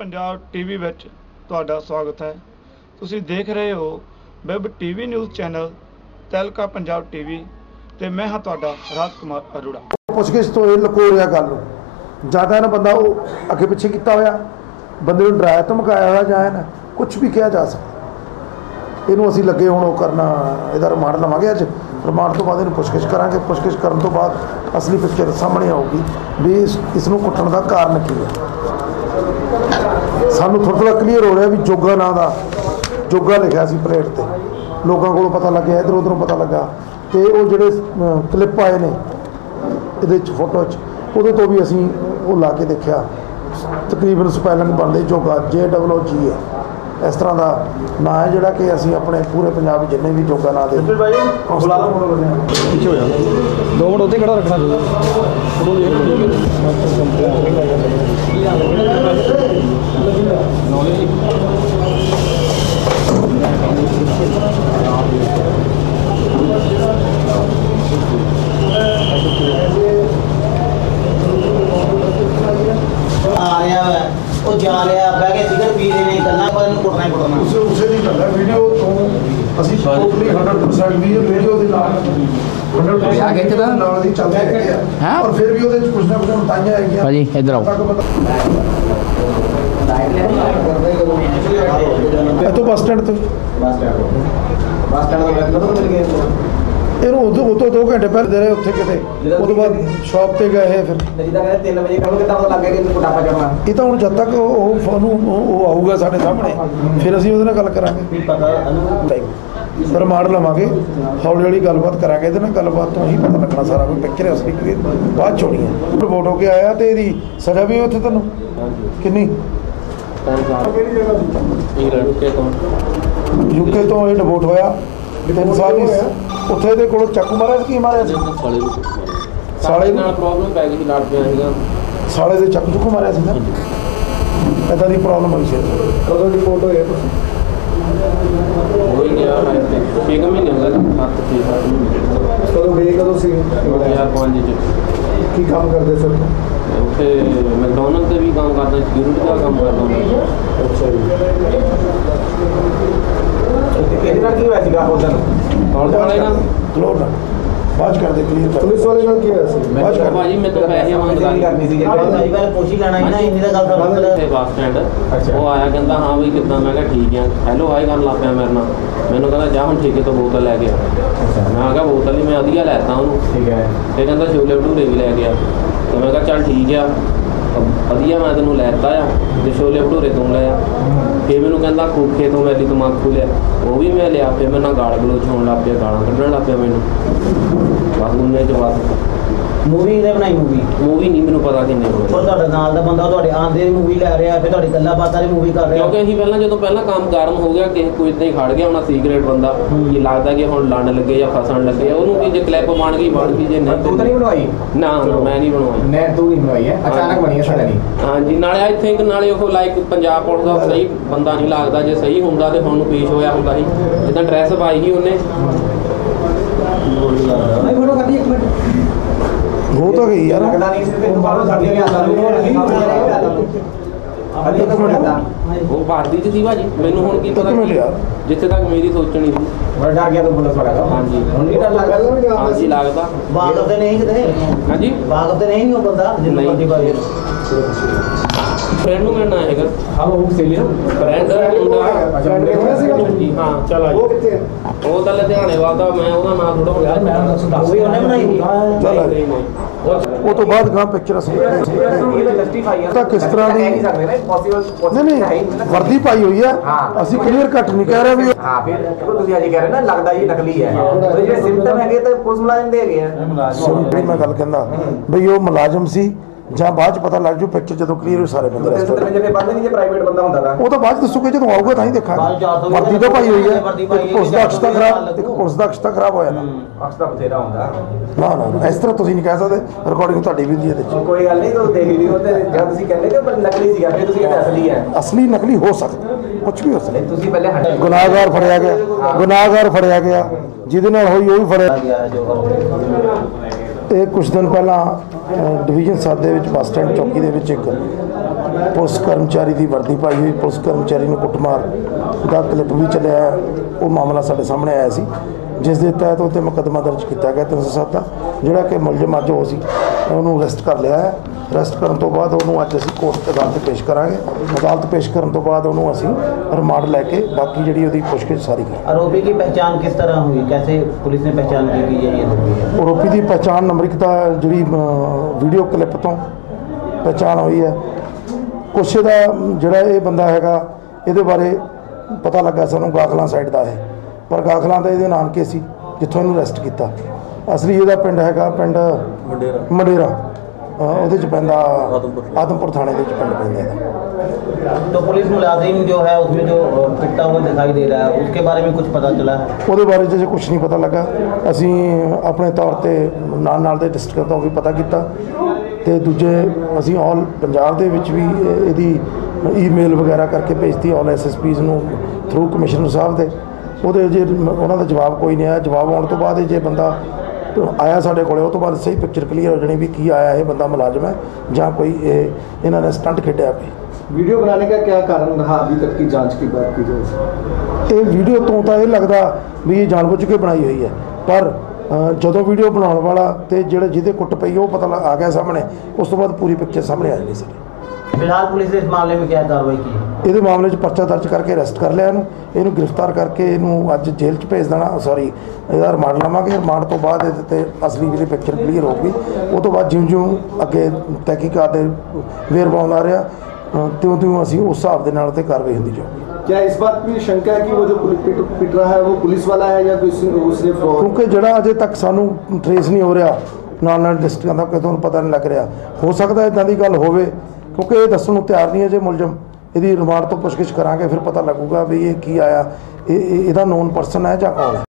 Punjab TV ਵਿੱਚ ਤੁਹਾਡਾ ਸਵਾਗਤ ਹੈ। ਤੁਸੀਂ ਦੇਖ ਰਹੇ ਹੋ web TV news channel Tehelka Punjab TV ਤੇ ਮੈਂ ਹਾਂ ਤੁਹਾਡਾ ਰਾਜ ਕੁਮਾਰ ਅਰੋੜਾ। ਪੁੱਛਗਿੱਛ ਤੋਂ ਇਹ ਲਕੋ ਰਿਹਾ ਗੱਲ। ਨੂੰ ਜ਼ਿਆਦਾ ਨਾ ਬੰਦਾ ਉਹ ਅੱਗੇ ਪਿੱਛੇ ਕੀਤਾ ਹੋਇਆ। ਬੰਦੇ ਨੂੰ ਡਰਾਇਆ, ਧਮਕਾਇਆ ਹੋਇਆ ਜਾਂ ਨਾ ਕੁਝ ਵੀ ਕਿਹਾ ਜਾ ਸਕਦਾ। ਇਹਨੂੰ ਅਸੀਂ ਲੱਗੇ ਹੁਣ ਉਹ ਕਰਨਾ, ਇਹਦਾ ਰਿਮਾਂਡ ਲਵਾਂਗੇ ਅੱਜ। ਰਿਮਾਂਡ ਤੋਂ ਬਾਅਦ ਇਹਨੂੰ ਪੁੱਛਗਿੱਛ ਕਰਾਂਗੇ। ਪੁੱਛਗਿੱਛ ਕਰਨ ਤੋਂ ਬਾਅਦ ਅਸਲੀ ਪਿਕਚਰ ਸਾਹਮਣੇ ਆਊਗੀ ਵੀ ਇਸ ਇਸ ਨੂੰ ਕੁੱਟਣ ਦਾ ਕਾਰਨ ਕੀ ਹੈ। ਸਾਨੂੰ ਥੋੜ੍ਹਾ ਥੋੜ੍ਹਾ ਕਲੀਅਰ ਹੋ ਰਿਹਾ ਵੀ ਜੋਗਾ ਨਾਂ ਦਾ ਜੋਗਾ ਲਿਖਿਆ ਸੀ ਪਲੇਟ ਤੇ। ਲੋਕਾਂ ਕੋਲੋਂ ਪਤਾ ਲੱਗਿਆ, ਇਧਰ ਉਧਰੋਂ ਪਤਾ ਲੱਗਾ। ਤੇ ਉਹ ਜਿਹੜੇ ਕਲਿੱਪ ਆਏ ਨੇ ਇਹਦੇ ਚ ਫੋਟੋ ਚ, ਉਹਦੇ ਤੋਂ ਵੀ ਅਸੀਂ ਉਹ ਲਾ ਕੇ ਦੇਖਿਆ। ਤਕਰੀਬਨ ਸਪੈਲਿੰਗ ਬਣਦੇ ਜੋਗਾ ਜੇ ਡਬਲ ਓ ਜੀ ਹੈ ਇਸ ਤਰ੍ਹਾਂ ਦਾ ਨਾਂ ਹੈ ਜਿਹੜਾ ਕਿ ਅਸੀਂ ਆਪਣੇ ਪੂਰੇ ਪੰਜਾਬ ਵਿੱਚ ਜਿੰਨੇ ਵੀ ਜੋਗਾ ਨਾਂ ਦੇ ਭਾਈ ਬੁਲਾ ਲਓ ਫੋਟੋ ਲੈਣੇ ਪਿੱਛੇ ਹੋ ਜਾ। ਦੋ ਮਿੰਟ ਉੱਤੇ ਖੜਾ ਰੱਖਣਾ ਰਿਹਾ ਵਾ ਉਹ ਜਾ ਰਿਹਾ ਬਹਿ ਕੇ ਸਿਗਰ ਪੀ ਰਹੇ ਨੇ ਗੱਲਾਂ ਪਰ ਇਹਨੂੰ ਕੁੱਟਣਾ ਹੀ ਕੁੱਟਣਾ ਉਸੇ ਉਸੇ ਦੀ ਗੱਲ ਹੈ ਵੀਡੀਓ ਤੋਂ ਅਸੀਂ ਟੋਟਲੀ 100% ਵੀ ਵੀਡੀਓ ਦੇ ਨਾਲ 100% ਆ ਖਿੱਚਦਾ? ਨਾਲ ਦੀ ਚੱਲਦੇ ਆ ਹੈਂ? ਔਰ ਫਿਰ ਵੀ ਉਹਦੇ ਚ ਕੁਝ ਨਾ ਕੁਝ ਮਤਾਈਆਂ ਹੈਗੀਆਂ ਭਾਜੀ, ਇੱਧਰ ਆਓ। ਪਤਾ- ਇੱਥੋਂ ਬੱਸ ਸਟੈਂਡ ਤੋਂ ਬਸ ਸਟੈਂਡ ਬਸ ਸਟੈਂਡ ਤੋਂ ਮਿਲ ਗਏ ਇਹਨੂੰ ਉਦੋਂ ਉਦੋਂ 2 ਘੰਟੇ ਪਹਿਲੇ ਦੇ ਰਹੇ ਉੱਥੇ ਕਿਤੇ। ਤੋਂ ਬਾਅਦ ਸ਼ਾਪ ਤੇ ਗਏ ਇਹ ਫਿਰ ਜਿੱਦਾਂ ਕਹਿੰਦੇ 3 ਵਜੇ ਕੰਮ ਕਿੱਦਾਂ ਪਤਾ ਲੱਗ ਗਿਆ ਕਿ ਕੁੱਟਾਪਾ ਕਰਨਾ ਇਹ ਤਾਂ ਹੁਣ ਜਦ ਤੱਕ ਉਹ ਉਹਨੂੰ ਉਹ ਆਊਗਾ ਸਾਡੇ ਸਾਹਮਣੇ। ਫਿਰ ਅਸੀਂ ਉਹਦੇ ਨਾਲ ਗੱਲ ਕਰਾਂਗੇ। ਇਹਨੂੰ ਰਿਮਾਂਡ ਲਵਾਂਗੇ। ਹੌਲੀ ਹੌਲੀ ਗੱਲਬਾਤ ਕਰਾਂਗੇ ਇਹਦੇ ਨਾਲ। ਗੱਲਬਾਤ ਤੋਂ ਹੀ ਪਤਾ ਲੱਗਣਾ ਸਾਰਾ ਕੋਈ ਪਿਕਚਰ ਅਸਲੀ ਕਲੀਅਰ ਬਾਅਦ ਚ ਹੋਣੀ ਹੈ ਰਿਪੋਰਟ ਹੋ ਕੇ ਆਇਆ ਤੇ ਇਹਦੀ ਸਜ਼ਾ ਵੀ ਉੱਥੇ ਤੈਨੂੰ? ਕਿੰਨੀ? ਯੂਕੇ ਤੋਂ। ਇਹ ਡਿਵੋਰਟ ਹੋਇਆ। ਹੀ ਉੱਥੇ ਇਹਦੇ ਕੋਲੋਂ ਚਾਕੂ ਮਾਰਿਆ ਸੀ ਕੀ ਮਾਰਿਆ ਸੀ? ਸਾਲੇ ਨਾਲ ਪ੍ਰੋਬਲਮ ਪੈ ਗਈ ਸੀ ਲੜ ਪਿਆ ਸੀਗਾ। ਸਾਲੇ ਦੇ ਚਾਕੂ ਚੁੱਕੂ ਮਾਰਿਆ ਸੀ ਨਾ? ਇਦਾਂ ਦੀ ਪ੍ਰੋਬਲਮ ਹੋਈ ਸੀ। ਕਦੋਂ ਦੀ ਫੋਟੋ ਹੈ ਤੁਸੀਂ? ਕੁ ਮਹੀਨੇ ਹੋ ਗਏ ਸੱਤ ਛੇ ਸੱਤ ਮਹੀਨੇ। ਕਦੋਂ ਗਏ ਕਦੋਂ ਸੀ? ਯਾਰ ਪੰਜ ਚ। ਕੀ ਕੰਮ ਕਰਦੇ ਸਰ? ਉੱਥੇ ਮੈਕਡੋਨਲਡ ਤੇ ਵੀ ਕੰਮ ਕਰਦਾ ਸਿਕਿਉਰਿਟੀ ਦਾ ਕੰਮ ਕਰਦਾ। ਅੱਛਾ ਜੀ। ਇਹਦੇ ਨਾਲ ਕੀ ਹੋਇਆ ਸੀਗਾ ਉਸ ਦਿਨ ਕਾਲਜ ਵਾਲੇ ਨਾਲ? ਕਲੋਰ ਨਾ ਬਾਅਦ ਕਰਦੇ ਕਲੀਅਰ ਕਰ ਪੁਲਿਸ ਵਾਲੇ ਨਾਲ ਕੀ ਹੋਇਆ ਸੀ? ਮੈਂ ਬਾਅਦ ਕਰ। ਭਾਜੀ ਮੇਰੇ ਤੋਂ ਪੈਸੇ ਮੰਗਦਾ ਕਰਨੀ ਸੀ ਕਈ ਵਾਰ ਪੁੱਛ ਹੀ ਲੈਣਾ ਸੀ ਨਾ ਇੰਨੀ ਤਾਂ ਗੱਲ ਤੇ ਤਾਂ ਬੱਸ ਸਟੈਂਡ। ਉਹ ਆਇਆ ਕਹਿੰਦਾ ਹਾਂ ਬਈ ਕਿੱਦਾਂ? ਮੈਂ ਕਿਹਾ ਠੀਕ ਆ। ਹੈਲੋ ਹਾਈ ਕਰਨ ਲੱਗ ਪਿਆ ਮੇਰੇ ਨਾਲ। ਮੈਨੂੰ ਕਹਿੰਦਾ ਜਾ ਹੁਣ ਠੇਕੇ ਤੋਂ ਬੋਤਲ ਲੈ ਕੇ ਆ। ਮੈਂ ਕਿਹਾ ਬੋਤਲ ਹੀ ਮੈਂ ਵਧੀਆ ਲੈਤਾ ਉਹਨੂੰ। ਠੀਕ ਹੈ। ਤੇ ਕਹਿੰਦਾ ਛੋਲੇ ਭਟੂਰੇ ਵੀ ਲੈ ਗਿਆ ਤੇ ਮੈਂ ਕਿਹਾ ਚੱਲ ਠੀਕ ਆ। ਵਧੀਆ ਮੈਂ ਤੈਨੂੰ ਲੈਤਾ ਆ ਤੇ ਛੋਲੇ ਭਟੂਰੇ ਤੂੰ ਲੈ ਆ ਫੇਰ ਮੈਨੂੰ ਕਹਿੰਦਾ, ਖੋਖੇ ਤੋਂ ਮੈਦੀ ਤਮਾਕੂ ਲਿਆ ਉਹ ਵੀ ਮੈਂ ਲਿਆ, ਫੇਰ ਮੈਂ ਨਾਲ ਗਾਲ ਗਲੋਚ ਹੋਣ ਲੱਗ ਪਿਆ, ਗਾਲਾਂ ਕੱਢਣ ਲੱਗ ਪਿਆ ਮੈਨੂੰ। ਬਸ ਉਹਨੇ ਚ ਬਸ ਮੂਵੀ ਇਹਨੇ ਬਣਾਈ ਮੂਵੀ ਮੂਵੀ ਨਹੀਂ ਮੈਨੂੰ ਪਤਾ ਕਿੰਨੇ ਉਹ ਹੋਏ ਤੁਹਾਡੇ ਨਾਲ ਦਾ ਬੰਦਾ ਤੁਹਾਡੇ ਆਂਦੇ ਦੀ ਮੂਵੀ ਲੈ ਰਿਹਾ ਫਿਰ ਤੁਹਾਡੀ ਗੱਲਾਂ ਬਾਤਾਂ ਦੀ ਮੂਵੀ ਕਰ ਰਿਹਾ। ਕਿਉਂਕਿ ਅਸੀਂ ਪਹਿਲਾਂ ਜਦੋਂ ਪਹਿਲਾਂ ਕੰਮ ਗਰਮ ਹੋ ਗਿਆ ਕਿਸੇ ਕੋਈ ਇਦਾਂ ਹੀ ਖੜ ਗਿਆ ਹੋਣਾ ਸੀਕ੍ਰੇਟ ਬੰਦਾ ਕਿ ਲੱਗਦਾ ਕਿ ਹੁਣ ਲੜਨ ਲੱਗੇ ਜਾਂ ਫਸਣ ਲੱਗੇ ਉਹਨੂੰ ਕੀ ਜੇ ਕਲਿੱਪ ਬਣ ਗਈ ਬਣ ਗਈ ਜੇ ਤੂੰ ਤਾਂ ਨਹੀਂ ਨਹੀਂ ਬਣਵਾਈ? ਨਾ ਮੈਂ ਨਹੀਂ ਬਣਵਾਈ। ਮੈਂ ਤੂੰ ਨਹੀਂ ਬਣਵਾਈ ਹੈ। ਅਚਾਨਕ ਬਣੀ ਹੈ ਸਡਨਲੀ ਹਾਂਜੀ ਨਾਲੇ ਆਈ ਥਿੰਕ ਨਾਲੇ ਉਹ ਲਾਈਕ ਪੰਜਾਬ ਪੁਲਿਸ ਦਾ ਸਹੀ ਬੰਦਾ ਨਹੀਂ ਲੱਗਦਾ ਜੇ ਸਹੀ ਹੁੰਦਾ ਤੇ ਹੁਣ ਪੇਸ਼ ਹੋਇਆ ਹੁੰਦਾ ਸੀ। ਜਿੱਦਾਂ ਡਰੈਸ ਪਾਈ ਸੀ ਉਹਨੇ। ਨਹੀਂ ਫੋਟੋ ਕੱਢੀ ਇੱਕ ਮਿੰਟ। ਹੋ ਤਾਂ ਗਈ ਯਾਰ। ਲੱਗਦਾ ਨਹੀਂ ਸੀ ਤੇ ਬਾਹਰੋਂ ਛੱਡ ਕੇ ਆਉਂਦਾ ਅਭੀ ਤਾਂ ਬੜਾ ਉਹ ਭਾਰਤੀ ਚ ਸੀ ਭਾਜੀ ਮੈਨੂੰ ਹੁਣ ਕੀ ਪਤਾ। ਜਿੱਥੇ ਤੱਕ ਮੇਰੀ ਸੋਚਣੀ ਸੀ। ਬੜਾ ਡਰ ਗਿਆ ਤੂੰ ਪੁਲਿਸ ਵਾਲਾ ਹਾਂਜੀ। ਹੁਣ ਨਹੀਂ ਡਰ ਲੱਗਦਾ? ਹਾਂਜੀ ਲੱਗਦਾ। ਵਾਕਫ ਤੇ ਨਹੀਂ ਕਿਤੇ? ਹਾਂਜੀ? ਵਾਕਫ ਤੇ ਨਹੀਂ ਉਹ ਬੰਦਾ ਜਿੰਨਾ ਨਹੀਂ। ਮਰਜ਼ੀ ਬਾਰੇ ਫਰੈਂਡ ਨੂੰ ਮਿਲਣਾ ਹੈਗਾ। ਹਾਂ ਉਹ ਸੇਲੀਆ ਫਰੈਂਡ ਮੁੰਡਾ। ਅੱਛਾ ਸੀਗਾ? ਹਾਂ ਚਲ ਉਹ ਕਿੱਥੇ ਉਹ ਤਾਂ ਲੁਧਿਆਣੇ ਵਾਦਾ ਮੈਂ ਉਹਦਾ ਨਾਮ ਥੋੜਾ ਹੋ ਯਾਰ ਮੈਂ ਦੱਸ ਦੱਸ ਉਹਨੇ ਬਣਾਈ ਚੱਲ ਆ ਨਹੀਂ ਨਹੀਂ। ਉਹ ਤੋਂ ਬਾਅਦ ਗਾਂ ਪਿਕਚਰ ਇਹ ਤਾਂ ਜਸਟੀਫਾਈ ਹੈ ਤਾਂ ਕਿਸ ਤਰ੍ਹਾਂ ਦੀ- ਨਹੀਂ ਨਹੀਂ ਵਰਦੀ ਪਾਈ ਹੋਈ ਹੈ। ਅਸੀਂ ਕਲੀਅਰ ਕੱਟ ਨਹੀਂ ਕਹਿ ਰਹੇ ਵੀ ਹਾਂ ਫਿਰ ਤੁਸੀਂ ਅੱਜ ਕਹਿ ਰਹੇ ਨਾ ਲੱਗਦਾ ਇਹ ਨਕਲੀ ਹੈ। ਜਿਹੜੇ ਸਿੰਪਟਮ ਹੈਗੇ ਤਾਂ ਪੁਲਿਸ ਮੁਲਾਜ਼ਮ ਦੇ ਹੈਗੇ ਆ। ਮੈਂ ਗੱਲ ਕਹਿੰਦਾ ਬਈ ਉਹ ਮੁਲਾਜ਼ਮ ਸੀ ਜਾਂ ਬਾਅਦ ਚ ਪਤਾ ਲੱਗ ਜੂ ਪਿਕਚਰ ਜਦੋਂ ਕਲੀਅਰ ਸਾਰੇ ਬੰਦੇ ਤੇ ਰੈਸਟ ਤੇ ਜਿਵੇਂ ਬੰਦ ਨਹੀਂ ਜੇ ਪ੍ਰਾਈਵੇਟ ਬੰਦਾ ਹੁੰਦਾ ਤਾਂ। ਉਹ ਤਾਂ ਬਾਅਦ ਦੱਸੂਗੇ ਜਦੋਂ ਆਊਗਾ ਤਾਂ ਹੀ ਦੇਖਾਂਗੇ। ਵਰਦੀ ਤਾਂ ਪਾਈ ਹੋਈ ਹੈ ਪੁਲਿਸ ਦਾ ਅਕਸ਼ ਤਾਂ ਹੋਈ ਹੈ, ਖਰਾਬ ਇੱਕ ਪੁਲਿਸ ਦਾ ਅਕਸ਼ ਤਾਂ ਖਰਾਬ ਹੋਇਆ। ਨਾ ਅਕਸ ਤਾਂ ਬਥੇਰਾ ਹੁੰਦਾ। ਨਾ ਨਾ ਇਸ ਤਰ੍ਹਾਂ ਤੁਸੀਂ ਨਹੀਂ ਕਹਿ ਸਕਦੇ। ਰਿਕਾਰਡਿੰਗ ਤੁਹਾਡੀ ਵੀ ਦੀ ਇਹਦੇ ਚ। ਕੋਈ ਗੱਲ ਨਹੀਂ ਤੂੰ ਦੇਖ ਲਈ ਉਹ ਤੇ ਜਦ ਤੁਸੀਂ ਕਹਿੰਦੇ ਕਿ ਨਕਲੀ ਸੀਗਾ ਫਿਰ ਤੁਸੀਂ ਕਹਿੰਦੇ ਅਸਲੀ ਹੈ। ਅਸਲੀ ਨਕਲੀ ਹੋ ਸਕਦਾ। ਕੁਝ ਵੀ ਹੋ ਸਕਦਾ। ਨਹੀਂ ਤੁਸੀਂ ਪਹਿਲੇ ਹਟ। ਗੁਨਾਹਗਾਰ ਫੜਿਆ ਗਿਆ। ਗੁਨਾਹਗਾਰ ਫੜਿਆ ਗਿਆ। ਜਿਹਦੇ ਨਾਲ ਹੋਈ ਉਹ ਵੀ ਫੜਿਆ। ਗਿਆ ਜੋ ਇਹ ਕੁਝ ਦਿਨ ਪਹਿਲਾਂ ਡਿਵੀਜ਼ਨ 7 ਦੇ ਵਿੱਚ ਬੱਸ ਸਟੈਂਡ ਚੌਕੀ ਦੇ ਵਿੱਚ ਇੱਕ ਪੁਲਿਸ ਕਰਮਚਾਰੀ ਦੀ ਵਰਦੀ ਪਾਈ ਹੋਈ। ਪੁਲਿਸ ਕਰਮਚਾਰੀ ਨੂੰ ਕੁੱਟਮਾਰ ਦਾ ਕਲਿੱਪ ਵੀ ਚੱਲਿਆ। ਉਹ ਮਾਮਲਾ ਸਾਡੇ ਸਾਹਮਣੇ ਆਇਆ ਸੀ। ਜਿਸ ਦੇ ਤਹਿਤ ਉਹ 'ਤੇ ਮੁਕਦਮਾ ਦਰਜ ਕੀਤਾ ਗਿਆ 307 ਦਾ ਜਿਹੜਾ ਕਿ ਮੁਲਜ਼ਮ ਅੱਜ ਹੋ ਸੀ ਉਹਨੂੰ ਅਰੈਸਟ ਕਰ ਲਿਆ ਹੈ। ਅਰੈਸਟ ਕਰਨ ਤੋਂ ਬਾਅਦ ਉਹਨੂੰ ਅੱਜ ਅਸੀਂ ਕੋਰਟ ਤੇ ਅਦਾਲਤ ਪੇਸ਼ ਕਰਾਂਗੇ। ਅਦਾਲਤ ਪੇਸ਼ ਕਰਨ ਤੋਂ ਬਾਅਦ ਉਹਨੂੰ ਅਸੀਂ ਰਿਮਾਂਡ ਲੈ ਕੇ ਬਾਕੀ ਜਿਹੜੀ ਉਹਦੀ ਪੁੱਛਗਿੱਛ ਸਾਰੀ ਕਰਾਂਗੇ। ਆਰੋਪੀ ਦੀ ਪਛਾਣ ਕਿਸ ਤਰ੍ਹਾਂ ਹੋਈ? ਕੈਸੇ ਪੁਲਿਸ ਨੇ ਪਛਾਣ ਕੀ ਕਿ ਇਹ ਆਰੋਪੀ ਆਰੋਪੀ ਦੀ ਪਛਾਣ ਅਮਰੀਕਾ ਜਿਹੜੀ ਵੀਡੀਓ ਕਲਿੱਪ ਤੋਂ ਪਛਾਣ ਹੋਈ ਹੈ। ਕੁਛ ਦਾ ਜਿਹੜਾ ਇਹ ਬੰਦਾ ਹੈਗਾ ਇਹਦੇ ਬਾਰੇ ਪਤਾ ਲੱਗਾ ਸਾਨੂੰ ਗਾਖਲਾ ਸਾਈਡ ਦਾ ਹੈ ਪਰ ਗਾਖਲਾਂ ਦਾ ਇਹਦੇ ਨਾਨਕੇ ਸੀ ਜਿੱਥੋਂ ਇਹਨੂੰ ਅਰੈਸਟ ਕੀਤਾ ਅਸਲੀ ਇਹਦਾ ਪਿੰਡ ਹੈਗਾ ਪਿੰਡ ਮੰਡੇਰਾ ਮੰਡੇਰਾ ਅ, ਉਹਦੇ ਚ ਪੈਂਦਾ ਆਦਮਪੁਰ ਥਾਣੇ ਦੇ ਵਿੱਚ ਪਿੰਡ ਪੈਂਦਾ ਇਹਦਾ तो पुलिस मुलाजिम जो है उसमें जो अ, पिटता हुआ दिखाई दे रहा है उसके बारे में कुछ पता चला है ਉਹਦੇ ਬਾਰੇ 'ਚ ਜੇ ਕੁਝ ਨਹੀਂ ਪਤਾ ਲੱਗਾ ਅਸੀਂ ਆਪਣੇ ਤੌਰ ਤੇ ਨਾਲ ਨਾਲ ਦੇ ਡਿਸਟ੍ਰਿਕਟ ਤੋਂ ਵੀ ਪਤਾ ਕੀਤਾ ਤੇ ਦੂਜੇ ਅਸੀਂ ਆਲ ਪੰਜਾਬ ਦੇ ਵਿੱਚ ਵੀ ਇਹ- ਇਹਦੀ ਈਮੇਲ ਵਗੈਰਾ ਕਰਕੇ ਭੇਜਤੀ ਆਲ ਐਸਐਸਪੀਜ਼ ਨੂੰ ਥਰੂ ਕਮਿਸ਼ਨਰ ਸਾਹਿਬ ਦੇ ਉਹਦੇ ਜੇ ਉਹਨਾਂ ਦਾ ਜਵਾਬ ਕੋਈ ਨਹੀਂ ਆਇਆ। ਜਵਾਬ ਆਉਣ ਤੋਂ ਬਾਅਦ ਜੇ ਬੰਦਾ ਆਇਆ ਸਾਡੇ ਕੋਲੇ ਉਹ ਤੋਂ ਬਾਅਦ ਸਹੀ ਪਿਕਚਰ ਕਲੀਅਰ ਹੋ ਜਾਣੀ ਵੀ ਕੀ ਆਇਆ ਇਹ ਬੰਦਾ ਮੁਲਾਜ਼ਮ ਹੈ ਜਾਂ ਕੋਈ ਇਹ ਇਹਨਾਂ ਨੇ ਸਟੰਟ ਖੇਡਿਆ ਕੋਈ ਵੀਡੀਓ ਬਣਾਉਣ ਦਾ ਕੀ ਕਾਰਨ ਰਹਾ? ਅਭੀ ਤੱਕ ਦੀ ਜਾਂਚ ਕੀ ਬਾਤ ਕੀ ਜਾਏ ਇਹ ਵੀਡੀਓ ਤੋਂ ਤਾਂ ਇਹ ਲੱਗਦਾ ਵੀ ਇਹ ਜਾਣ ਬੁੱਝ ਕੇ ਬਣਾਈ ਹੋਈ ਹੈ। ਪਰ ਜਦੋਂ ਵੀਡੀਓ ਬਣਾਉਣ ਵਾਲਾ ਤੇ ਜਿਹੜੇ ਜਿਹਦੇ ਕੁੱਟ ਪਈ ਉਹ ਪਤਾ ਆ ਗਿਆ ਸਾਹਮਣੇ ਉਸ ਤੋਂ ਬਾਅਦ ਪੂਰੀ ਪਿਕਚਰ ਸਾਹਮਣੇ ਆ ਜਾਂਦੀ ਸੀ। ਫਿਲਹਾਲ ਪੁਲਿਸ ਨੇ ਇਸ ਮਾਮਲੇ ਵਿੱਚ ਕੀ ਕਾਰਵਾਈ ਕੀਤੀ ਇਹਦੇ ਮਾਮਲੇ 'ਚ ਪਰਚਾ ਦਰਜ ਕਰਕੇ ਅਰੈਸਟ ਕਰ ਲਿਆ ਇਹਨੂੰ ਇਹਨੂੰ ਗ੍ਰਿਫਤਾਰ ਕਰਕੇ ਇਹਨੂੰ ਅੱਜ ਜੇਲ੍ਹ 'ਚ ਭੇਜ ਦੇਣਾ ਸੌਰੀ ਇਹਦਾ ਰਿਮਾਂਡ ਲਵਾਂਗੇ ਰਿਮਾਂਡ ਤੋਂ ਬਾਅਦ ਇਹਦੇ ਤੇ ਅਸਲੀ ਜਿਹੜੀ ਪਿਕਚਰ ਕਲੀਅਰ ਹੋਊਗੀ ਉਹ ਤੋਂ ਬਾਅਦ ਜਿਉਂ ਜਿਉਂ ਅੱਗੇ ਤਹਿਕੀਕਾਤ ਦੇ ਵੇਰਵਾ ਆਉਂਦਾ ਰਿਹਾ ਅ, ਤਿਉਂ ਤਿਉਂ ਅਸੀਂ ਉਸ ਹਿਸਾਬ ਦੇ ਨਾਲ ਤੇ ਕਾਰਵਾਈ ਹੁੰਦੀ ਜਾਊਗੀ क्या इस बात की शंका है कि वो जो पुलिस पिट, पिट रहा है वो पुलिस वाला है या किसी दूसरे फ्रॉड ਕਿਉਂਕਿ ਜਿਹੜਾ ਅਜੇ ਤੱਕ ਸਾਨੂੰ ਟਰੇਸ ਨਹੀਂ ਹੋ ਰਿਹਾ ਨਾਲ ਨਾਲ ਡਿਸਟ੍ਰਿਕਟਾਂ ਦਾ ਕਿਤੋਂ ਪਤਾ ਨਹੀਂ ਲੱਗ ਰਿਹਾ ਹੋ ਸਕਦਾ ਇਦਾਂ ਦੀ ਗੱਲ ਹੋਵੇ ਕਿਉਂਕਿ ਇਹ ਦੱਸਣ ਨੂੰ ਤਿਆਰ ਨਹੀਂ ਹੈ ਜੇ ਮੁਲਜ਼ਮ ਇਹਦੀ ਰਿਮਾਂਡ ਤੋਂ ਪੁੱਛਗਿੱਛ ਕਰਾਂਗੇ, ਫਿਰ ਪਤਾ ਲੱਗੂਗਾ ਵੀ ਇਹ ਕੀ ਆਇਆ। ਇਹ ਇਹ- ਇਹਦਾ ਨੋਨ ਪਰਸਨ ਹੈ ਜਾਂ ਕੌਣ ਹੈ?